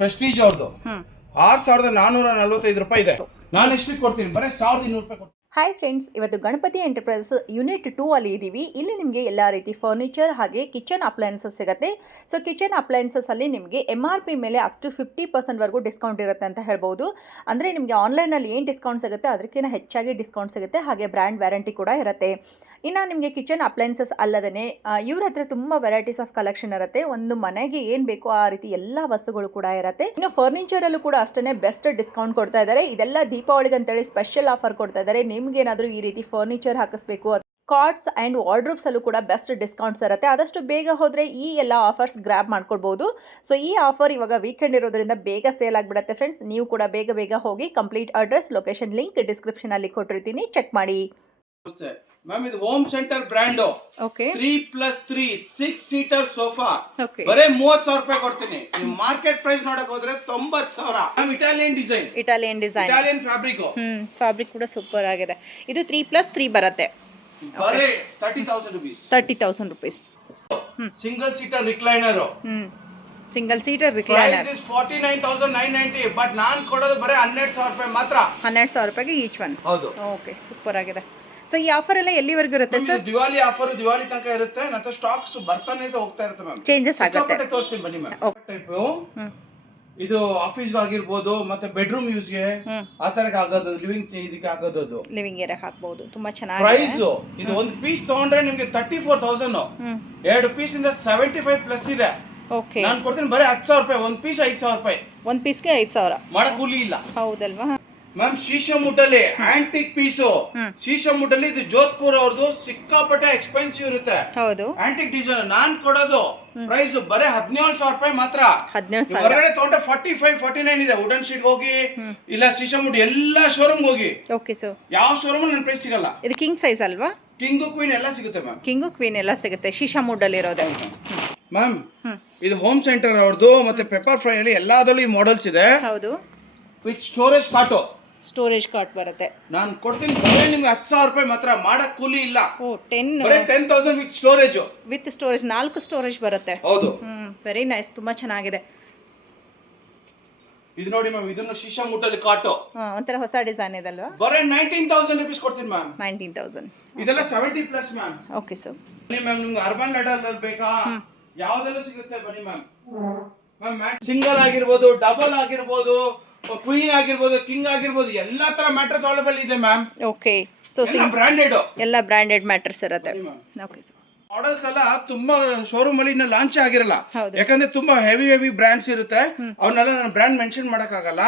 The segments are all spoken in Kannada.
ಪ್ರೆಸ್ಟೀಜ್ ಅವ್ರದ್ದು 6445 ರೂಪಾಯಿ ಇದೆ. ನಾನು ಎಷ್ಟಕ್ಕೆ ಕೊಡ್ತೀನಿ? ಬರೀ 1200 ರೂಪಾಯಿ ಕೊಡ್ತೀನಿ. ಹಾಯ್ ಫ್ರೆಂಡ್ಸ್, ಇವತ್ತು ಗಣಪತಿ ಎಂಟರ್ಪ್ರೈಸಸ್ ಯೂನಿಟ್ 2 ಅಲ್ಲಿ ಇದ್ದೀವಿ. ಇಲ್ಲಿ ನಿಮಗೆ ಎಲ್ಲ ರೀತಿ ಫರ್ನಿಚರ್ ಹಾಗೆ ಕಿಚನ್ ಅಪ್ಲಯನ್ಸಸ್ ಸಿಗುತ್ತೆ. ಸೊ ಕಿಚನ್ ಅಪ್ಲಯನ್ಸಸ್ ಅಲ್ಲಿ ನಿಮಗೆ MRP ಮೇಲೆ ಅಪ್ ಟು 50% ವರೆಗೂ ಡಿಸ್ಕೌಂಟ್ ಇರುತ್ತೆ ಅಂತ ಹೇಳ್ಬೋದು. ಅಂದರೆ ನಿಮಗೆ ಆನ್ಲೈನಲ್ಲಿ ಏನು ಡಿಸ್ಕೌಂಟ್ ಸಿಗುತ್ತೆ ಅದಕ್ಕಿಂತ ಹೆಚ್ಚಾಗಿ ಡಿಸ್ಕೌಂಟ್ ಸಿಗುತ್ತೆ. ಹಾಗೆ ಬ್ರ್ಯಾಂಡ್ ವ್ಯಾರಂಟಿ ಕೂಡ ಇರುತ್ತೆ. ಇನ್ನು ನಿಮಗೆ ಕಿಚನ್ ಅಪ್ಲಯನ್ಸಸ್ ಅಲ್ಲದೇ ಇವ್ರ ಹತ್ರ ತುಂಬ ವೆರೈಟೀಸ್ ಆಫ್ ಕಲೆಕ್ಷನ್ ಇರುತ್ತೆ. ಒಂದು ಮನೆಗೆ ಏನು ಬೇಕೋ ಆ ರೀತಿ ಎಲ್ಲ ವಸ್ತುಗಳು ಕೂಡ ಇರುತ್ತೆ. ಇನ್ನು ಫರ್ನಿಚರಲ್ಲೂ ಕೂಡ ಅಷ್ಟೇ ಬೆಸ್ಟ್ ಡಿಸ್ಕೌಂಟ್ ಕೊಡ್ತಾ ಇದ್ದಾರೆ. ಇದೆಲ್ಲ ದೀಪಾವಳಿಗೆ ಅಂತೇಳಿ ಸ್ಪೆಷಲ್ ಆಫರ್ ಕೊಡ್ತಾ ಇದ್ದಾರೆ. ನಿಮ್ಗೇನಾದರೂ ಈ ರೀತಿ ಫರ್ನಿಚರ್ ಹಾಕಿಸ್ಬೇಕು, ಕಾರ್ಡ್ಸ್ ಆ್ಯಂಡ್ ವಾರ್ಡ್ರೋಬ್ಸ್ ಅಲ್ಲೂ ಕೂಡ ಬೆಸ್ಟ್ ಡಿಸ್ಕೌಂಟ್ಸ್ ಇರುತ್ತೆ. ಆದಷ್ಟು ಬೇಗ ಹೋದರೆ ಈ ಎಲ್ಲ ಆಫರ್ಸ್ ಗ್ರ್ಯಾಬ್ ಮಾಡ್ಕೊಳ್ಬೋದು. ಸೊ ಈ ಆಫರ್ ಇವಾಗ ವೀಕೆಂಡ್ ಇರೋದ್ರಿಂದ ಬೇಗ ಸೇಲ್ ಆಗಿಬಿಡುತ್ತೆ ಫ್ರೆಂಡ್ಸ್. ನೀವು ಕೂಡ ಬೇಗ ಹೋಗಿ ಕಂಪ್ಲೀಟ್ ಅಡ್ರೆಸ್, ಲೊಕೇಶನ್ ಲಿಂಕ್ ಡಿಸ್ಕ್ರಿಪ್ಷನಲ್ಲಿ ಕೊಟ್ಟಿರ್ತೀನಿ, ಚೆಕ್ ಮಾಡಿ. ಮ್ಯಾಮ್ ಇದು home centre brand. Okay, 3+3 6 seater sofa okay, ಬರೇ 30,000 ರೂಪಾಯಿ ಕೊಡ್ತೀನಿ. ನೀವು ಮಾರ್ಕೆಟ್ ಪ್ರೈಸ್ ನೋಡಕ್ ಹೋದ್ರೆ 90,000. Ma'am Italian design, Italian fabric. Fabric ಕೂಡ ಸೂಪರ್ ಆಗಿದೆ. ಇದು 3+3 ಬರುತ್ತೆ. ಬರೇ 30,000 rupees. 30,000 rupees. Single seater recliner. Single seater recliner price is 49,990. But ನಾನು ಕೊಡೋದು ಬರೇ 12,000 ರೂಪಾಯಿ ಮಾತ್ರ. 12,000 ರೂಪಾಯಿಗೆ ಈಚ್ ಒನ್. ಹೌದು. ಓಕೆ, ಸೂಪರ್ ಆಗಿದೆ. ಸೊ ಈ ಆಫರ್ ಎಲ್ಲ ಎಲ್ಲಿವರೆಗೂ ಇರುತ್ತೆ ಸರ್? ದಿವಾಲಿ ಆಫರ್ ದಿವಾಲಿ ತನಕ ಇರುತ್ತೆ. ನಂತರ ಸ್ಟಾಕ್ಸ್ ಬರ್ತಾನೆ ಹೋಗ್ತಾ ಇರುತ್ತೆ ಮ್ಯಾಮ್. ಚೇಂಜಸ್ ಆಗುತ್ತೆ. ತೋರಿಸ್ತೀನಿ ಬನ್ನಿ ಮ್ಯಾಮ್. ಟೈಪ್ ಇದು ಆಫೀಸ್ ಆಗಿರ್ಬೋದು, ಮತ್ತೆ ಬೆಡ್ರೂಮ್ ಯೂಸ್ ಗೆ ಆ ತರಕ್ಕೆ ಆಗೋದು, ಲಿವಿಂಗ್ ಇದಕ್ಕೆ ಆಗೋದು, ಲಿವಿಂಗ್ ಏರಿಯಾ ಹಾಕಬಹುದು. ತುಂಬಾ ಚೆನ್ನಾಗಿದೆ. ಪ್ರೈಸ್ ಇದು ಒಂದು ಪೀಸ್ ತಗೊಂಡ್ರೆ ನಿಮಗೆ 34,000. ಎರಡು ಪೀಸ್ ಇಂದ 75 ಪ್ಲಸ್ ಇದೆ. ಓಕೆ, ನಾನು ಕೊಡ್ತೀನಿ ಬರೀ 10,000 ರೂಪಾಯಿ. ಒಂದು ಪೀಸ್ 5,000 ರೂಪಾಯಿ. ಒಂದು ಪೀಸ್ಗೆ 5,000 ಮಾಡ ಕೂಲಿ ಇಲ್ಲ. ಹೌದಲ್ವಾ ಮ್ಯಾಮ್? ಶೀಶಮುಡ್ಡಲ್ಲಿ ಆಂಟಿಕ್ ಪೀಸು. ಶೀಶಮುಡ್ಡಲ್ಲಿ ಇದು ಜೋಧ್ಪುರ್ ಅವ್ರದ್ದು ಸಿಕ್ಕಾಪಟ್ಟೆ ಎಕ್ಸ್ಪೆನ್ಸಿವ್ ಇರುತ್ತೆ. ಹೌದು, ಆಂಟಿಕ್ ಡಿಸೈನ್. ನಾನ್ ಕೊಡೋದು ಪ್ರೈಸ್ ಬರೀ 17,000 ರೂಪಾಯಿ ಮಾತ್ರ. 17,000. ಹೊರಗಡೆ ತಗೊಂಡ್ರೆ 45, 49 ಇದೆ. ವುಡನ್ ಶೀಟ್ ಹೋಗಿ ಇಲ್ಲ ಶೀಶಮುಡ್ ಎಲ್ಲಾ ಶೋರೂಮ್ ಹೋಗಿ. ಓಕೆ, ಸೊ ಯಾವ ಶೋರೂಮ್ ನನ್ನ ಪ್ರೈಸ್ ಸಿಗಲ್ಲ. ಇದು ಕಿಂಗ್ ಸೈಜ್ ಅಲ್ವಾ? ಕಿಂಗು ಕ್ವೀನ್ ಎಲ್ಲ ಸಿಗುತ್ತೆ ಮ್ಯಾಮ್. ಕಿಂಗು ಕ್ವೀನ್ ಎಲ್ಲ ಸಿಗುತ್ತೆ ಶೀಶಮುಡ್ಡಲ್ಲಿ ಇರೋದು ಮ್ಯಾಮ್. ಇದು ಹೋಮ್ ಸೆಂಟರ್ ಅವ್ರದ್ದು. ಮತ್ತೆ ಪೆಪ್ಪರ್ ಫ್ರೈ ಅಲ್ಲಿ ಎಲ್ಲಾದ್ರಲ್ಲೂ ಈ ಮಾಡೆಲ್ಸ್ ಇದೆ. ಹೌದು, ವಿತ್ ಸ್ಟೋರೇಜ್ ಕಾಟೋ. ಸ್ಟೋರೇಜ್ ಕಾರ್ಟ್ ಬರುತ್ತೆ. ನಾನು ಕೊಡ್ತೀನಿ ಬರೀ ನಿಮ್ಗೆ 10,000 ರೂಪಾಯಿ ಮಾತ್ರ. ಮಾಡಕ್ ಕೂಲಿ ಇಲ್ಲ. ಓ, 10 ಬರೀ 10,000 with storage. With storage 4 storage ಬರುತ್ತೆ. ಹೌದು, ವೆರಿ ನೈಸ್, ತುಂಬಾ ಚೆನ್ನಾಗಿದೆ. ಇದು ನೋಡಿ ಮ್ಯಾಮ್, ಇದನ್ನು ಶೀಶಾ ಮುಟ್ಟಲ್ಲಿ ಕಾಟೋ. ಒಂಥರ ಹೊಸ ಡಿಸೈನ್ ಇದಲ್ವಾ? ಬರೀ 19,000 ರೂಪೀಸ್ ಕೊಡ್ತೀನಿ ಮ್ಯಾಮ್. 19,000. ಇದೆಲ್ಲ 70 ಪ್ಲಸ್ ಮ್ಯಾಮ್. Okay sir. ಬನ್ನಿ ಮ್ಯಾಮ್, ನಿಮ್ಗೆ ಅರ್ಬನ್ ಲ್ಯಾಡರ್ ಅಲ್ಲಿ ಬೇಕಾ? ಯಾವ್ದೆಲ್ಲ ಸಿಗುತ್ತೆ ಬನ್ನಿ ಮ್ಯಾಮ್. ಮ್ಯಾಮ್ ಸಿಂಗಲ್ ಆಗಿರ್ಬೋದು, ಡಬಲ್ ಆಗಿರ್ಬೋದು, ಕ್ವೀನ್ ಆಗಿರ್ಬೋದು, ಕಿಂಗ್ ಆಗಿರ್ಬೋದು, ಎಲ್ಲಾ ತರ ಮ್ಯಾಟ್ರೆಸ್ ಅವೈಲೇಬಲ್ ಇದೆ ಮ್ಯಾಮ್. ಓಕೆ, ಸೊ ಬ್ರಾಂಡೆಡ್ ಎಲ್ಲ ಬ್ರಾಂಡೆಡ್ ಮ್ಯಾಟ್ರೆಸ್ ಇರುತ್ತೆ. Okay sir. ಮಾಡೆಲ್ಸ್ ಎಲ್ಲ ತುಂಬಾ ಶೋರೂಮ್ ಅಲ್ಲಿ ಇನ್ನ ಲಾಂಚ್ ಆಗಿರಲ್ಲ. ಹೌದು, ಯಾಕಂದ್ರೆ ತುಂಬಾ ಹೆವಿ ಬ್ರ್ಯಾಂಡ್ಸ್ ಇರುತ್ತೆ. ಅವನ್ನೆಲ್ಲ ನಾನು ಬ್ರ್ಯಾಂಡ್ ಮೆನ್ಷನ್ ಮಾಡಕ್ ಆಗಲ್ಲ.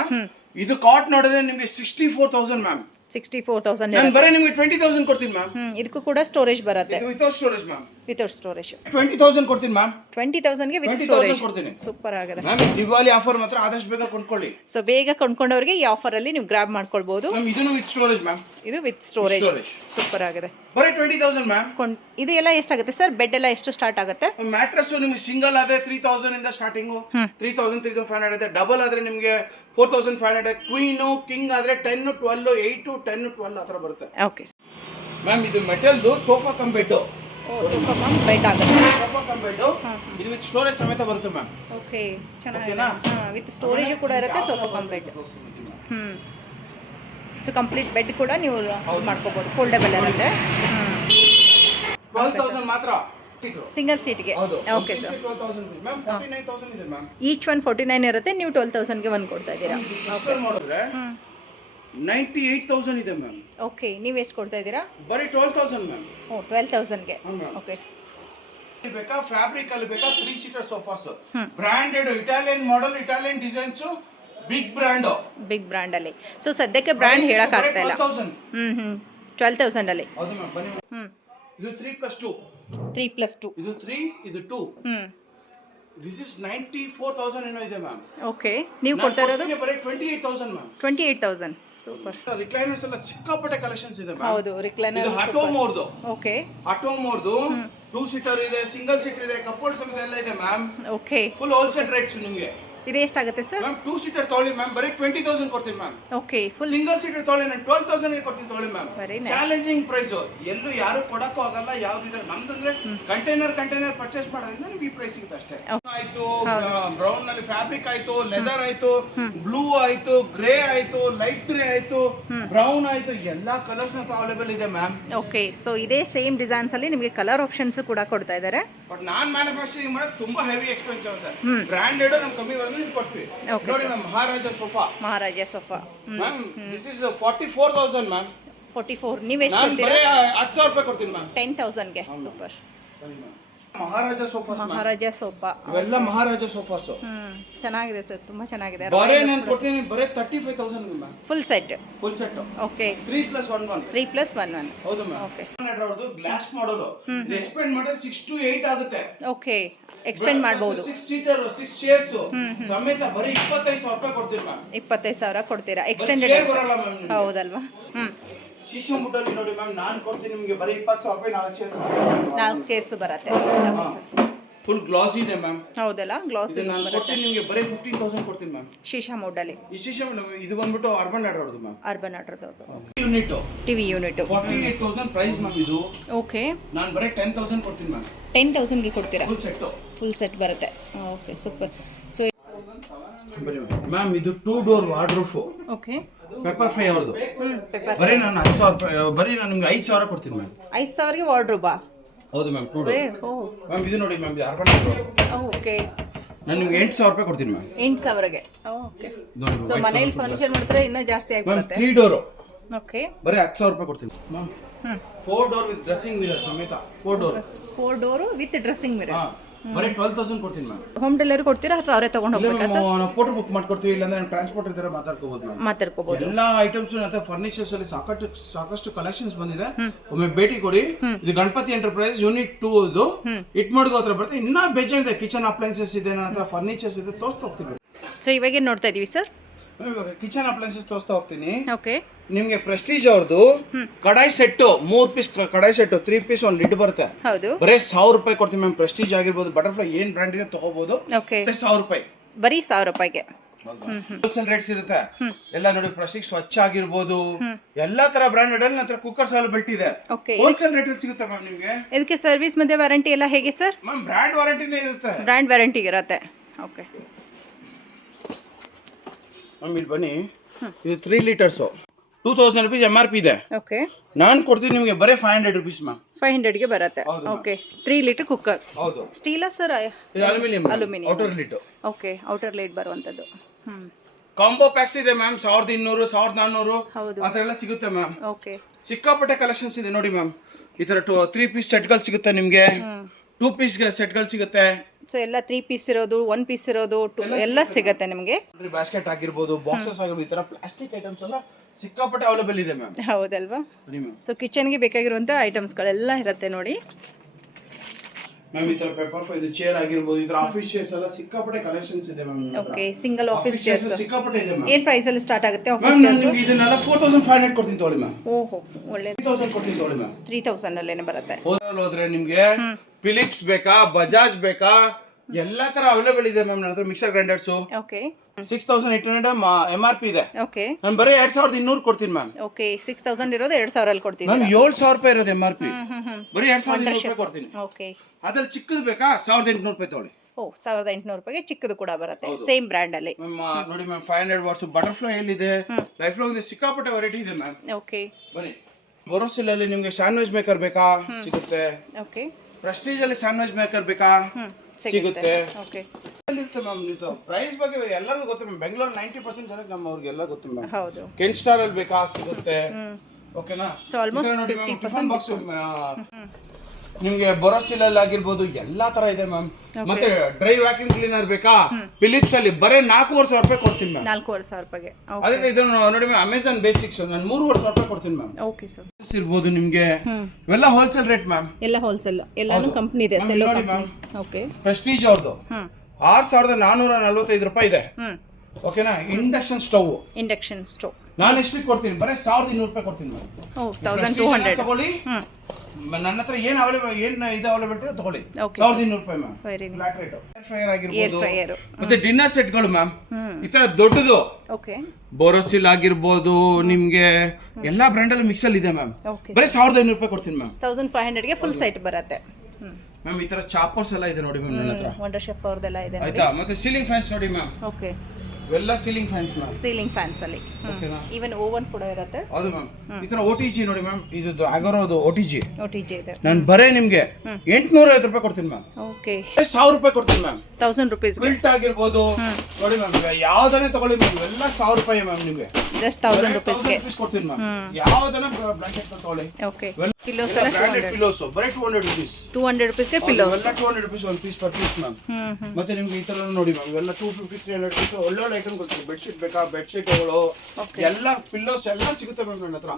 ಇದು ಕಾಟ್ ನೋಡಿದ್ರೆ ನಿಮ್ಗೆ 64,000 ಮ್ಯಾಮ್. 64,000. ನಾನು ಬರೀ ನಿಮ್ಗೆ 20,000 ಕೊಡ್ತೀನಿ ಮ್ಯಾಮ್. ಇದಕ್ಕೂ ಕೂಡ ಸ್ಟೋರೇಜ್ ಬರುತ್ತೆ. Without storage ma'am. Without storage 20,000 ಕೊಡ್ತೀನಿ ಮ್ಯಾಮ್. 20,000 ಗೆ ವಿತ್ 20,000 ಸ್ಟೋರೇಜ್ ಕೊಡ್ತೀನಿ. ಸೂಪರ್ ಆಗಿದೆ ಮ್ಯಾಮ್. ದಿವಾಲಿ ಆಫರ್ ಮಾತ್ರ ಆದಷ್ಟು ಬೇಗ ಕೊಂಡ್ಕೊಳ್ಳಿ. ಸೊ ಬೇಗ ಕೊಂಡ್ಕೊಂಡವರಿಗೆ ಈ ಆಫರ್ ಅಲ್ಲಿ ನೀವು ಗ್ರಾಬ್ ಮಾಡ್ಕೊಳ್ಬಹುದು. ಮ್ಯಾಮ್ ಇದನ್ನು ವಿತ್ ಸ್ಟೋರೇಜ್ ಮ್ಯಾಮ್. ಇದು ವಿತ್ ಸ್ಟೋರೇಜ್ ಸೂಪರ್ ಆಗಿದೆ. ಬರೀ 20,000 ಮ್ಯಾಮ್. ಇದು ಎಲ್ಲ ಎಷ್ಟಾಗುತ್ತೆ ಸರ್? ಬೆಡ್ ಎಲ್ಲ ಎಷ್ಟು ಸ್ಟಾರ್ಟ್ ಆಗುತ್ತೆ? ಮ್ಯಾಟ್ರೆಸ್ ನಿಮ್ಗೆ ಸಿಂಗಲ್ ಆದ್ರೆ 3,000 ಇಂದ ಸ್ಟಾರ್ಟಿಂಗ್. 3,000, 3,500 ಇದೆ. ಡಬಲ್ ಆದ್ರೆ ನಿಮ್ಗೆ 4,500. ಕ್ವೀನು ಕಿಂಗ್ ಆದ್ರೆ 10, 12, 8, 10, 12 ಆತರ ಬರುತ್ತೆ. Okay ma'am. ಇದು ಮೆಟಲ್ದು sofa cum bed. Sofa cum bed ಆಗುತ್ತೆ. ಸೋಫಾ ಕಮ್ ಬೆಡ್ ಇದು ವಿತ್ ಸ್ಟೋರೇಜ್ ಸಮೇತ ಬರುತ್ತೆ ಮ್ಯಾಮ್. ಓಕೆ, ಚೆನ್ನಾಗಿದೆ. ವಿತ್ ಸ್ಟೋರೇಜ್ ಕೂಡ ಇರುತ್ತೆ. Sofa cum bed. So complete bed ಕೂಡ ನೀವು ಮಾಡ್ಕೋಬಹುದು. ಫೋಲ್ಡಬಲ್ ಇರುತ್ತೆ. 12,000 ಮಾತ್ರ ಸಿಂಗಲ್ ಸೀಟ್ಗೆ. Okay sir. ಈಚ್ ಒನ್ 49 ಇರುತ್ತೆ. ನೀವು 12,000 ಗೆ ಒಂದು ಕೊಡ್ತಾ ಇದ್ದೀರಾ. 98,000 ಇದೆ ಮ್ಯಾಮ್. ಓಕೆ, ನೀವು ಎಷ್ಟು ಕೊಡ್ತಾ ಇದ್ದೀರಾ? ಬರೀ 12,000 ಮ್ಯಾಮ್. 12,000 ಗೆ. ಓಕೆ, ಬೇಕಾ ಫ್ಯಾಬ್ರಿಕ್ ಅಲ್ಲಿ ಬೇಕಾ 3 seater sofas. Branded Italian model, Italian designs, big brand ಅಲ್ಲಿ. ಸೊ ಸದ್ಯಕ್ಕೆ ಬ್ರ್ಯಾಂಡ್ ಹೇಳಕ್ ಆಗ್ತಾ ಇಲ್ಲ. 12,000 ಅಲ್ಲಿ. ಹೌದು ಮ್ಯಾಮ್. ಬನ್ನಿ. ಇದು 3+2. 3+2. ಇದು 3, ಇದು 2. ದಿಸ್ ಇಸ್ 94,000 ಏನೋ ಇದೆ ಮ್ಯಾಮ್. ಓಕೆ, ನೀವು ಕೊಡ್ತಾ ಇರೋದು ಬರೀ 28,000 ಮ್ಯಾಮ್. 28,000. ಸೂಪರ್. ರಿಕ್ಲೈನರ್ಸ್ ಎಲ್ಲ ಸಿಕ್ಕಾಪಟ್ಟೆ ಕಲೆಕ್ಷನ್ಸ್ ಇದೆ ಮ್ಯಾಮ್. ಹೌದು, ರಿಕ್ಲೈನರ್. ಇದು ಅಟೋಮ್ ಅವ್ರದ್ದು. ಓಕೆ, ಅಟೋಮ್ ಅವ್ರದ್ದು 2 ಸೀಟರ್ ಇದೆ, ಸಿಂಗಲ್ ಸೀಟರ್ ಇದೆ, ಕಪೋರ್ಡ್ ಸಮೇತ ಎಲ್ಲ ಇದೆ ma'am. Okay, full wholesale rates ನಿಮಗೆ. ಇದು ಎಷ್ಟಾಗುತ್ತೆ ಸರ್? ಮ್ಯಾಮ್ 2 ಸೀಟರ್ ತೊಗೊಳ್ಳಿ ಮ್ಯಾಮ್, ಬರೀ 20,000 ಕೊಡ್ತೀನಿ ma'am. Okay, full single seater ತೊಗೊಳ್ಳಿ ನಾನು 12,000 ಗೆ ಕೊಡ್ತೀನಿ ತೊಗೊಳ್ಳಿ ma'am. Very nice. Challenging price, ಎಲ್ಲೂ ಯಾರು ಕೊಡಕ್ಕೂ ಆಗಲ್ಲ. ಯಾವ್ದಿದ್ರೆ ನಮ್ದಂದ್ರೆ ಕಂಟೈನರ್ ಪರ್ಚೇಸ್ ಮಾಡೋದ್ರಿಂದ ನಿಮ್ಗೆ ಈ ಪ್ರೈಸ್ ಸಿಗುತ್ತೆ ಅಷ್ಟೇ. ಆಯ್ತು, ಬ್ರೌನ್ ನಲ್ಲಿ ಫ್ಯಾಬ್ರಿಕ್ ಆಯ್ತು, ಲೆದರ್ ಆಯ್ತು, ಬ್ಲೂ ಆಯ್ತು, ಗ್ರೇ ಆಯ್ತು, ಲೈಟ್ ಗ್ರೇ ಆಯ್ತು, ಬ್ರೌನ್ ಆಯ್ತು, ಎಲ್ಲಾ ಕಲರ್ಸ್ ಅವೈಲೇಬಲ್ ಇದೆ ಮ್ಯಾಮ್. ಓಕೆ, ಸೊ ಇದೇ ಸೇಮ್ ಡಿಸೈನ್ಸ್ ಅಲ್ಲಿ ನಿಮಗೆ ಕಲರ್ ಆಪ್ಷನ್ಸ್ ಕೂಡ ಕೊಡ್ತಾ ಇದ್ದಾರೆ. ಬಟ್ ನಾನ್ ಮ್ಯಾನುಫ್ಯಾಕ್ಚರಿಂಗ್ ಮಾಡೋದು ತುಂಬಾ ಹೆವಿ ಎಕ್ಸ್ಪೆನ್ಸಿವ್ ಅಂತ. ಬ್ರಾಂಡೆಡ್ ನಮ್ ಕಮ್ಮಿ ಬರೋದು ಕೊಟ್ವಿ. ನೋಡಿ ma'am, Maharaja sofa. Ma'am this is 44,000 ma'am. 44 ನೀವು ಎಷ್ಟು ನಾನು ಕೊಡ್ತೀರಾ? ಬರೀ 10,000 ರೂಪಾಯಿ ಕೊಡ್ತೀನಿ ಮ್ಯಾಮ್. 10,000 ಗೆ. ಸೂಪರ್. ಮಹಾರಾಜ ಸೋಫಾಸ್. ಮಹಾರಾಜ ಸೋಫಾ. ಇವೆಲ್ಲ ಮಹಾರಾಜ ಸೋಫಾಸ್. ಚೆನ್ನಾಗಿದೆ ಸರ್, ತುಂಬಾ ಚೆನ್ನಾಗಿದೆ. ಬರೇ ನಾನು ಕೊಡ್ತೀನಿ ಬರೇ 35,000 ಮ್ಯಾಮ್. Full set. ಓಕೆ, 3+1. 3+1. ಹೌದು ಮ್ಯಾಮ್. ಓಕೆ, ಅವ್ರದ್ದು ಗ್ಲಾಸ್ ಮಾಡಲ್. ಇದು ಎಕ್ಸ್ಪೆಂಡ್ ಮಾಡಿದ್ರೆ 6 to 8 ಆಗುತ್ತೆ. ಓಕೆ, ಎಕ್ಸ್ಪೆಂಡ್ ಮಾಡಬಹುದು. 6 ಸೀಟರ್ 6 ಚೇರ್ಸ್ ಸಮೇತ ಬರೀ 25,000 ರೂಪಾಯಿ ಕೊಡ್ತೀನಿ ಮ್ಯಾಮ್. 25,000 ಕೊಡ್ತೀರಾ? ಎಕ್ಸ್ಟೆಂಡೆಡ್ ಚೇರ್ ಬರಲ್ಲ ಮ್ಯಾಮ್. ಹೌದಲ್ವಾ? ಶೀಶೆ ಮುಟ್ಟಲ್ಲಿ ನೋಡಿ ಮ್ಯಾಮ್, ನಾನು ಕೊಡ್ತೀನಿ ನಿಮಗೆ ಬರೀ 20,000 ರೂಪಾಯಿ 4 ಚೇರ್ಸ್. 4 ಚೇರ್ಸ್ ಬರುತ್ತೆ. ಫುಲ್ ಗ್ಲಾಸ್ ಇದೆ ಮ್ಯಾಮ್. ಹೌದಲ್ಲ, ಗ್ಲಾಸ್ ಇದೆ. ನಾನು ಕೊಡ್ತೀನಿ ನಿಮಗೆ ಬರೀ 15,000 ಕೊಡ್ತೀನಿ ಮ್ಯಾಮ್. ಶೀಶಾ ಮೋಡಲ್ಲಿ. ಈ ಶೀಶೆ ಇದು ಬಂದ್ಬಿಟ್ಟು ಅರ್ಬನ್ ಆರ್ಡರ್ದು ಮ್ಯಾಮ್. ಅರ್ಬನ್ ಆರ್ಡರ್ದು unit, TV unit. 48,000 price ma'am ಇದು. ಓಕೆ, ನಾನು ಬರೀ 10,000 ಕೊಡ್ತೀನಿ ಮ್ಯಾಮ್. 10,000 ಗೆ ಕೊಡ್ತೀರಾ? ಫುಲ್ ಸೆಟ್ ಬರುತ್ತೆ. Okay, super. ಸೊ ಮ್ಯಾಮ್ ಇದು 2 door wardrobe. Okay, pepper fry ಅವ್ರದ್ದು. ಪೆಪ್ಪರ್. ಬರೀ ನಾನು 10,000 ರೂಪಾಯಿ, ಬರೀ ನಾನು ನಿಮ್ಗೆ 5,000 ಕೊಡ್ತೀನಿ ಮ್ಯಾಮ್. 5,000 ಗೆ ವಾರ್ಡ್ರೋಬಾ? ಹೌದು ಮ್ಯಾಮ್, 2 ಡೋರ್. ಮ್ಯಾಮ್ ಇದು ನೋಡಿ ಮ್ಯಾಮ್, ಇದು ಅರ್ಬನ್ ಆರ್ಡರ್. ಓಕೆ, ನಾನು ನಿಮ್ಗೆ 8,000 ರೂಪಾಯಿ ಕೊಡ್ತೀನಿ ಮ್ಯಾಮ್. 8,000 ಗೆ. ಓಕೆ, ಸೊ ಮನೆಯಲ್ಲಿ ಫರ್ನಿಚರ್ ಮಾಡಿದ್ರೆ ಇನ್ನೂ ಜಾಸ್ತಿ ಆಗಿರುತ್ತೆ. 3 ಡೋರ್. ಓಕೆ, ಬರೀ 10,000 ರೂಪಾಯಿ ಕೊಡ್ತೀನಿ ma'am. 4 door with dressing mirror ಸಮೇತ. 4 ಡೋರ್ ವಿತ್ ಡ್ರೆಸ್ಸಿಂಗ್ ಮಿರರ್. ಬರೀ 12,000 ಕೊಡ್ತೀನಿ ಮ್ಯಾಮ್. ಹೋಮ್ ಡೆಲಿವರಿ ಕೊಡ್ತೀರಾ ಅಥವಾ ಅವರೇ ತಗೊಂಡು ಹೋಗ್ಬೇಕಾ ಸರ್? ನಾವು ಫೋಟೋ ಬುಕ್ ಮಾಡ್ಕೊಡ್ತೀವಿ, ಇಲ್ಲಾಂದ್ರೆ ನಾವು ಟ್ರಾನ್ಸ್ಪೋರ್ಟ್ ಇದ್ರೆ ಮಾತಾಡ್ಕೋಬಹುದು. ಎಲ್ಲ ಐಟಮ್ಸ್ ಮತ್ತೆ ಫರ್ನಿಚರ್ಸ್ ಅಲ್ಲಿ ಸಾಕಷ್ಟು ಕಲೆಕ್ಷನ್ಸ್ ಬಂದಿದೆ. ಒಮ್ಮೆ ಭೇಟಿ ಕೊಡಿ. ಇದು ಗಣಪತಿ ಎಂಟರ್ಪ್ರೈಸ್ ಯೂನಿಟ್ 2 ಇದು ಇಟ್ಮಡ್ಗೋ ಹತ್ರ ಬರುತ್ತೆ. ಇನ್ನೂ ಬೇಜಾನ್ ಇದೆ. ಕಿಚನ್ ಅಪ್ಲೈನ್ಸಸ್ ಇದೆ, ನನ್ನ ಹತ್ರ ಫರ್ನಿಚರ್ಸ್ ಇದೆ, ತೋರಿಸ್ತಾ ಹೋಗ್ತೀವಿ. ಸೊ ಇವಾಗ ನೋಡ್ತಾ ಇದೀವಿ ಸರ್, ಕಿಚನ್ ಅಪ್ಲೈನ್ಸಸ್ ತೋರಿಸ್ತಾ ಹೋಗ್ತೀನಿ. ಓಕೆ, ನಿಮ್ಗೆ ಪ್ರೆಸ್ಟೀಜ್ ಅವ್ರದ್ದು ಕಡಾಯಿ ಸೆಟ್ 3 ಪೀಸ್ ಕಡಾಯಿ ಸೆಟ್, 3 ಪೀಸ್ ಒಂದು ಲಿಡ್ ಬರುತ್ತೆ. ಹೌದು, ಬರೀ 1,000 ರೂಪಾಯಿ ಕೊಡ್ತೀನಿ ಮ್ಯಾಮ್. ಪ್ರೆಸ್ಟೀಜ್ ಆಗಿರ್ಬೋದು, ಬಟರ್ಫ್ಲೈ ಏನ್ ಬ್ರ್ಯಾಂಡ್ ಇದೆ ತಗೋಬಹುದು. ಓಕೆ, 1,000 ರೂಪಾಯಿ. ಬರೀ 1,000 ರೂಪಾಯಿಗೆ. ಹೋಲ್ಸೇಲ್ ರೇಟ್ಸ್ ಇರುತ್ತೆ. ಎಲ್ಲ ನೋಡಿ, ಪ್ರೆಸ್ಟೀಜ್ ಸ್ವಚ್ಛ ಆಗಿರ್ಬೋದು, ಎಲ್ಲಾ ತರ ಬ್ರಾಂಡೆಡ್ ಅಲ್ಲಿ ನಂತರ ಕುಕ್ಕರ್ಸ್ ಅವೈಲೇಬಿಲಿಟಿ ಇದೆ. ಹೋಲ್ಸೇಲ್ ರೇಟ್ ಅಲ್ಲಿ ಸಿಗುತ್ತೆ ಮ್ಯಾಮ್ ನಿಮಗೆ. ಇದಕ್ಕೆ ಸರ್ವಿಸ್ ಮತ್ತೆ ವಾರಂಟಿ ಎಲ್ಲ ಹೇಗೆ ಸರ್? ಮ್ಯಾಮ್ ಬ್ರ್ಯಾಂಡ್ ವಾರಂಟಿನೇ ಇರುತ್ತೆ. ಬ್ರ್ಯಾಂಡ್ ವಾರಂಟಿ ಇರುತ್ತೆ. ಓಕೆ ಮ್ಯಾಮ್, ಇಲ್ಲಿ ಬನ್ನಿ. ಇದು 3 ಲೀಟರ್ಸ್ 2,000 rupees MRP ಇದೆ. ಓಕೆ, ನಾನು ಕೊಡ್ತೀನಿ ನಿಮಗೆ ಬರೀ 500 rupees ಮ್ಯಾಮ್. 500 ಗೆ ಬರುತ್ತೆ. Okay, 3 litre cooker. ಹೌದು. ಸ್ಟೀಲಾ ಸರ್? ಇದು aluminium. Outer lid. Okay, outer lid ಬರುವಂತದ್ದು. ಕಾಂಬೋ ಪ್ಯಾಕ್ಸ್ ಇದೆ ಮ್ಯಾಮ್. 1,200 1,400 ಆ ಥರ ಎಲ್ಲ ಸಿಗುತ್ತೆ ಮ್ಯಾಮ್. ಓಕೆ, ಸಿಕ್ಕಾಪಟ್ಟೆ ಕಲೆಕ್ಷನ್ಸ್ ಇದೆ ನೋಡಿ ಮ್ಯಾಮ್. ಈ ಥರ 3 ಪೀಸ್ ಸೆಟ್ಗಳು ಸಿಗುತ್ತೆ ನಿಮಗೆ, 2 ಪೀಸ್ ಸೆಟ್ಗಳು ಸಿಗುತ್ತೆ. ಸೊ ಎಲ್ಲ 3 ಪೀಸ್ ಇರೋದು, 1 ಪೀಸ್ ಇರೋದು ಎಲ್ಲ ಸಿಗುತ್ತೆ ನಿಮಗೆ. ಬಾಸ್ಕೆಟ್ ಆಗಿರ್ಬೋದು, ಬಾಕ್ಸಸ್ ಆಗಿರ್ಬೋದು, ಈ ತರ ಪ್ಲಾಸ್ಟಿಕ್ ಐಟಮ್ಸ್ ಎಲ್ಲ ಸಿಕ್ಕಾಪಟ್ಟೆ ಅವೈಲೇಬಲ್ ಇದೆ ಮ್ಯಾಮ್. ಹೌದಲ್ವಾ? ಸೊ ಕಿಚನ್ಗೆ ಬೇಕಾಗಿರುವಂತ ಐಟಮ್ಸ್ಗಳೆಲ್ಲ ಇರುತ್ತೆ ನೋಡಿ ಮ್ಯಾಮ್. ಈ ತರ ಪೆಪ್ಪರ್ ಫ್ರೈ ಇದು ಚೇರ್ ಆಗಿರ್ಬೋದು, ಈ ತರ ಆಫೀಸ್ ಚೇರ್ಸ್ ಎಲ್ಲ ಸಿಕ್ಕಾಪಟ್ಟೆ ಕಲೆಕ್ಷನ್ಸ್ ಇದೆ ma'am. Okay, single office chairs ಸಿಕ್ಕಾಪಟ್ಟೆ ಇದೆ ಮ್ಯಾಮ್. ಏನ್ ಪ್ರೈಸ್ ಅಲ್ಲಿ ಸ್ಟಾರ್ಟ್ ಆಗುತ್ತೆ ಆಫೀಸ್ ಮ್ಯಾಮ್? ಚೇರ್ಸ್ ನಿಮಗೆ ಇದನ್ನೆಲ್ಲ 4,500 ಕೊಡ್ತೀನಿ ತಗೊಳ್ಳಿ ಮ್ಯಾಮ್. ಓಹೋ, ಒಳ್ಳೆ 3,000 ಕೊಡ್ತೀನಿ ತಗೊಳ್ಳಿ ಮ್ಯಾಮ್. 3,000 ಅಲ್ಲೇನೆ ಬರುತ್ತೆ. ಹೋದ್ರೆ ನಿಮಗೆ ಫಿಲಿಪ್ಸ್ ಬೇಕಾ, ಬಜಾಜ್ ಬೇಕಾ, ಎಲ್ಲಾ ತರ ಅವೈಲೇಬಲ್ ಇದೆ ಮ್ಯಾಮ್. ನನ್ನ ಹತ್ರ ಮಿಕ್ಸರ್ ಗ್ರೈಂಡರ್ಸ್. ಓಕೆ, 6,800 MRP ಇದೆ. ಓಕೆ, ನಾನು ಬರೀ 2,200 ಕೊಡ್ತೀನಿ ಮ್ಯಾಮ್. ಓಕೆ, 6,000 ಇರೋದು 2,000 ಅಲ್ಲಿ ಕೊಡ್ತೀನಿ ಮ್ಯಾಮ್. 7,000 ರೂಪಾಯಿ ಇರೋದು MRP, ಬರೀ 2,200 ರೂಪಾಯಿ ಕೊಡ್ತೀನಿ. ಓಕೆ, ಅದ್ರಲ್ಲಿ ಚಿಕ್ಕದು ಬೇಕಾ 1,800 ರೂಪಾಯಿ ತಗೊಳ್ಳಿ. ಓ, 1,800 ರೂಪಾಯಿಗೆ ಚಿಕ್ಕದು ಕೂಡ ಬರುತ್ತೆ, ಸೇಮ್ ಬ್ರ್ಯಾಂಡ್ ಅಲ್ಲಿ. ನೋಡಿ ಮ್ಯಾಮ್, 500 ವಾಟ್ಸ್ ಬಟರ್ಫ್ಲೈ ಎಲ್ಲಿದೆ, ಲೈಫ್ ಲಾಂಗ್ ಸಿಕ್ಕಾಪಟ್ಟೆ ವೆರೈಟಿ ಇದೆ ಮ್ಯಾಮ್. ಓಕೆ, ಬನ್ನಿ. ಬೊರೋಸಿಲ್ ಅಲ್ಲಿ ನಿಮಗೆ ಸ್ಯಾಂಡ್ವಿಚ್ ಮೇಕರ್ ಬೇಕಾ, ಸಿಗುತ್ತೆ. ಓಕೆ, ಪ್ರೆಸ್ಟೀಜ್ ಅಲ್ಲಿ ಸ್ಯಾಂಡ್ವಿಚ್ ಮೇಕರ್ ಬೇಕಾ, ಸಿಗುತ್ತೆ. ಓಕೆ, ಇರುತ್ತೆ ಮ್ಯಾಮ್. ನೀವು ಪ್ರೈಸ್ ಬಗ್ಗೆ ಎಲ್ಲರಿಗೂ ಗೊತ್ತು ಮ್ಯಾಮ್. ಬೆಂಗಳೂರು 90% ಜನಕ್ಕೆ ನಮ್ಮವ್ರಿಗೆಲ್ಲ ಗೊತ್ತು ಮ್ಯಾಮ್. ಹೌದು. ಕೆನ್ ಸ್ಟಾರ್ ಅಲ್ಲಿ ಬೇಕಾ, ಸಿಗುತ್ತೆ. ಓಕೆನಾ? ಸೊ ಆಲ್ಮೋಸ್ಟ್ 50% ಬಾಕ್ಸ್ ನಿಮ್ಗೆ ಬೊರೋಸಿಲ್ ಅಲ್ಲಿ ಆಗಿರ್ಬೋದು, ಎಲ್ಲಾ ತರ ಇದೆ ಮ್ಯಾಮ್. ಮತ್ತೆ ಡ್ರೈ ವ್ಯಾಕ್ಯೂಮ್ ಕ್ಲೀನರ್ ಬೇಕಾ, ಫಿಲಿಪ್ಸ್ ಅಲ್ಲಿ ಬರೀ 4,500 ರೂಪಾಯಿ ಕೊಡ್ತೀನಿ ಮ್ಯಾಮ್. 4,500 ರೂಪಾಯಿಗೆ. ಅದೇ ಇದನ್ನ ನೋಡಿ ಮ್ಯಾಮ್, ಅಮೆಝಾನ್ ಬೇಸಿಕ್ಸ್ ನಾನು 3,500 ರೂಪಾಯಿ ಕೊಡ್ತೀನಿ ಮ್ಯಾಮ್. Okay sir. ಇರ್ಬೋದು ನಿಮ್ಗೆ. ಇವೆಲ್ಲ ಹೋಲ್ಸೇಲ್ ರೇಟ್ ಮ್ಯಾಮ್. ಎಲ್ಲ ಹೋಲ್ಸೇಲ್, ಎಲ್ಲಾನು ಕಂಪನಿ ಇದೆ, ಸೆಲ್ಲೋ ಕಂಪನಿ. ಓಕೆ, ಪ್ರೆಸ್ಟೀಜ್ ಅವ್ರದ್ದು 6,445 ರೂಪಾಯಿ ಇದೆ. ಓಕೆನಾ? Induction stove. ಇಂಡಕ್ಷನ್ ಸ್ಟವ್ ನಾನು ಎಷ್ಟಿಗೆ ಕೊಡ್ತೀನಿ ಬರೀ 1200 ರೂಪಾಯಿ ಕೊಡ್ತೀನಿ ಮ್ಯಾಮ್. ಓ 1200 ತಗೊಳ್ಳಿ. ನನ್ನ ಹತ್ರ ಏನು ಅವೈಲೇಬಲ್ ಇದು ಅವೈಲೇಬಲ್ ತಗೊಳ್ಳಿ. 1200 ರೂಪಾಯಿ ma'am. Flat rate. Air fryer ಆಗಿರ್ಬೋದು ಮತ್ತೆ ಡಿನ್ನರ್ ಸೆಟ್ಗಳು ಮ್ಯಾಮ್ ಈ ತರ ದೊಡ್ಡದು. ಓಕೆ ಬೋರೋಸಿಲ್ ಆಗಿರ್ಬೋದು ನಿಮ್ಗೆ ಎಲ್ಲಾ ಬ್ರ್ಯಾಂಡ್ ಅಲ್ಲಿ ಮಿಕ್ಸ್ ಅಲ್ಲಿ ಇದೆ ಮ್ಯಾಮ್. ಬರೀ 1500 ರೂಪಾಯಿ ಕೊಡ್ತೀನಿ ಮ್ಯಾಮ್. 1500 ಗೆ ಫುಲ್ ಸೆಟ್ ಬರುತ್ತೆ ಮ್ಯಾಮ್. ಈ ತರ ಚಾಪರ್ಸ್ ಎಲ್ಲ ಇದೆ ನೋಡಿ ಮ್ಯಾಮ್ ನನ್ನ ಹತ್ರ. ವಂಡರ್ ಶೆಫ್ ಅವ್ರದೆಲ್ಲ ಇದೆ ಆಯ್ತಾ. ಮತ್ತೆ ಸೀಲಿಂಗ್ ಫ್ಯಾನ್ಸ್ ನೋಡಿ ಮ್ಯಾಮ್. ಓಕೆ ಎಲ್ಲ ceiling fans ma'am. Ceiling fans ಅಲ್ಲಿ ಈವನ್ ಓವನ್ ಕೂಡ ಇರುತ್ತೆ. ಹೌದು ಮ್ಯಾಮ್. ಈ ತರ OTG ನೋಡಿ ಮ್ಯಾಮ್. ಇದು ಅಗರೋದು OTG ಇದೆ. ನಾನು ಬರೇ ನಿಮ್ಗೆ 850 ರೂಪಾಯಿ ಕೊಡ್ತೀನಿ ಮ್ಯಾಮ್. ಓಕೆ 1000 ರೂಪಾಯಿ ಕೊಡ್ತೀನಿ ಮ್ಯಾಮ್. 1000 ರೂಪೀಸ್ ಬಿಲ್ಟ್ ಆಗಿರ್ಬೋದು ನೋಡಿ ಮ್ಯಾಮ್. ಯಾವ್ದನ್ನೇ ತಗೊಳ್ಳಿ ಮ್ಯಾಮ್ ಎಲ್ಲ 1000 ರೂಪಾಯಿ ಮ್ಯಾಮ್. ನಿಮ್ಗೆ ಜಸ್ಟ್ 1000 ರೂಪೀಸ್ಗೆ ಕೊಡ್ತೀನಿ ಮ್ಯಾಮ್. ಯಾವ್ದನ್ನ ಬ್ಲಾಂಕೆಟ್ ತಗೊಳ್ಳಿ. ಓಕೆ ಪಿಲ್ಲೋಸ್ ಎಲ್ಲ ಬ್ರಾಂಡೆಡ್ ಪಿಲ್ಲೋಸ್ ಬರೀ 200 ರೂಪೀಸ್. 200 ರೂಪೀಸ್ಗೆ ಪಿಲ್ಲೋಸ್. ಎಲ್ಲ 200 ರೂಪೀಸ್ ಒಂದು ಪೀಸ್ ಪರ್ ಪೀಸ್ ಮ್ಯಾಮ್. ಮತ್ತೆ ನಿಮ್ಗೆ ಈ ತರ ನೋಡಿ ಮ್ಯಾಮ್ ಇವೆಲ್ಲ 250 300 ರೂಪೀಸ್ ಒಳ್ಳೊಳ್ಳೆ ಐಟಮ್ ಕೊಡ್ತೀವಿ. ಬೆಡ್ಶೀಟ್ ಬೇಕಾ ಬೆಡ್ಶೀಟ್ಗಳು ಎಲ್ಲ ಪಿಲ್ಲೋಸ್ ಎಲ್ಲ ಸಿಗುತ್ತೆ ಮ್ಯಾಮ್ ನನ್ನ ಹತ್ರ.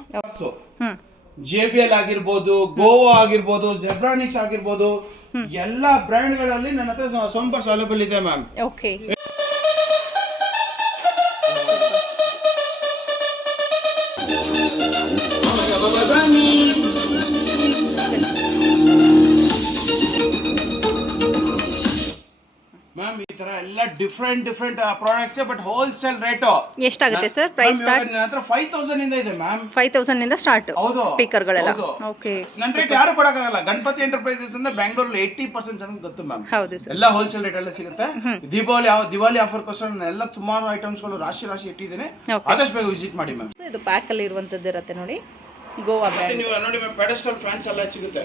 JBL ಆಗಿರ್ಬೋದು, ಗೋವಾ ಆಗಿರ್ಬೋದು, ಜೆಬ್ರಾನಿಕ್ಸ್ ಆಗಿರ್ಬೋದು ಎಲ್ಲ ಬ್ರ್ಯಾಂಡ್ ಗಳಲ್ಲಿ ನನ್ನ ಹತ್ರ ಸಂಪರ್ಸ್ ಅವೈಲೇಬಲ್ ಇದೆ ಮ್ಯಾಮ್. ಓಕೆ ಮ್ಯಾಮ್ ಈ ತರ ಎಲ್ಲ different products but wholesale rate ಎಷ್ಟಾಗುತ್ತೆ ಸರ್ ಪ್ರೈಸ್ ಸ್ಟಾರ್ಟ್? ನನ್ನ ಹತ್ರ 5000 ಇಂದ ಇದೆ ಮ್ಯಾಮ್. 5000 ಇಂದ ಸ್ಟಾರ್ಟ್ ಹೌದು ಸ್ಪೀಕರ್ ಗಳೆಲ್ಲ. ಓಕೆ ನನ್ನ ರೇಟ್ ಯಾರು ಕೊಡಕ್ಕಾಗಲ್ಲ. ಗಣಪತಿ ಎಂಟರ್ಪ್ರೈಸಸ್ ಅಂದ್ರೆ ಬ್ಯಾಂಗ್ಳೂರಲ್ಲಿ 80% ಜನಕ್ಕೆ ಗೊತ್ತು ಮ್ಯಾಮ್. ಹೌದು ಸರ್. ಎಲ್ಲ ಹೋಲ್ಸೇಲ್ ರೇಟ್ ಎಲ್ಲ ಸಿಗುತ್ತೆ. ದಿವಾಲಿ ಆಫರ್ ಗೋಸ್ಕರ ನಾನು ಎಲ್ಲ ಸುಮಾರು ಐಟಮ್ಸ್ ಗಳು ರಾಶಿ ಇಟ್ಟಿದ್ದೇನೆ. ಆದಷ್ಟು ಬೇಗ ವಿಸಿಟ್ ಮಾಡಿ ಮ್ಯಾಮ್. ಇದು ಪ್ಯಾಕ್ ಅಲ್ಲಿ ಇರುವಂತದ್ದು ಇರುತ್ತೆ ನೋಡಿ ಗೋವಾ ಬ್ರ್ಯಾಂಡ್. ನೀವು ನೋಡಿ ಮ್ಯಾಮ್ ಪೆಡೆಸ್ಟಲ್ ಫ್ಯಾನ್ಸ್ ಎಲ್ಲ ಸಿಗುತ್ತೆ.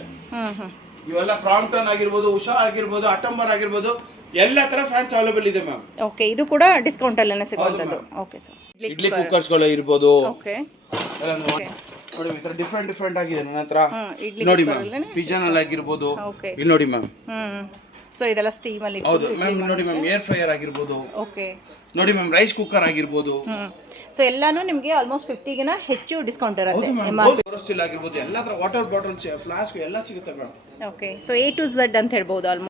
ಇವೆಲ್ಲ ಕ್ರಾಂಪ್ಟನ್ ಆಗಿರ್ಬೋದು, ಉಷಾ ಆಗಿರ್ಬೋದು, ಅಟಂಬರ್ ಆಗಿರ್ಬೋದು ಎಲ್ಲ ತರ ಫ್ಯಾನ್ಸ್ ಅವೈಲೇಬಲ್ ಇದೆ ಮ್ಯಾಮ್. ಓಕೆ ಇದು ಕೂಡ ಡಿಸ್ಕೌಂಟ್ ಅಲ್ಲೇನೆ ಸಿಗುವಂತದ್ದು. Okay sir. ಇಡ್ಲಿ ಕುಕ್ಕರ್ಸ್ ಗಳು ಇರ್ಬೋದು. ಓಕೆ ಎಲ್ಲ ನೋಡಿ ಈ ತರ ಡಿಫ್ರೆಂಟ್ ಆಗಿದೆ ನನ್ನ ಹತ್ರ. ನೋಡಿ ಮ್ಯಾಮ್ ಪಿಜನ್ ಅಲ್ಲಿ ಆಗಿರ್ಬೋದು. ಇಲ್ಲಿ ನೋಡಿ ಮ್ಯಾಮ್. ಸೊ ಇದೆಲ್ಲ ಸ್ಟೀಮ್ ಅಲ್ಲಿ. ಹೌದು ಮ್ಯಾಮ್. ನೋಡಿ ಮ್ಯಾಮ್ ಏರ್ ಫ್ರೈಯರ್ ಆಗಿರ್ಬೋದು. ಓಕೆ ನೋಡಿ ಮ್ಯಾಮ್ ರೈಸ್ ಕುಕ್ಕರ್ ಆಗಿರ್ಬೋದು. ಸೊ ಎಲ್ಲಾನು ನಿಮಗೆ ಆಲ್ಮೋಸ್ಟ್ 50 ಗಿನ ಹೆಚ್ಚು ಡಿಸ್ಕೌಂಟ್ ಇರುತ್ತೆ. ಬೋರೋಸಿಲ್ ಆಗಿರ್ಬೋದು ಎಲ್ಲ ತರ ವಾಟರ್ ಬಾಟಲ್ಸ್ ಫ್ಲಾಸ್ಕ್ ಎಲ್ಲ ಸಿಗುತ್ತೆ ma'am. Okay so A to Z ಅಂತ ಹೇಳ್ಬೋದು ಆಲ್ಮೋಸ್ಟ್.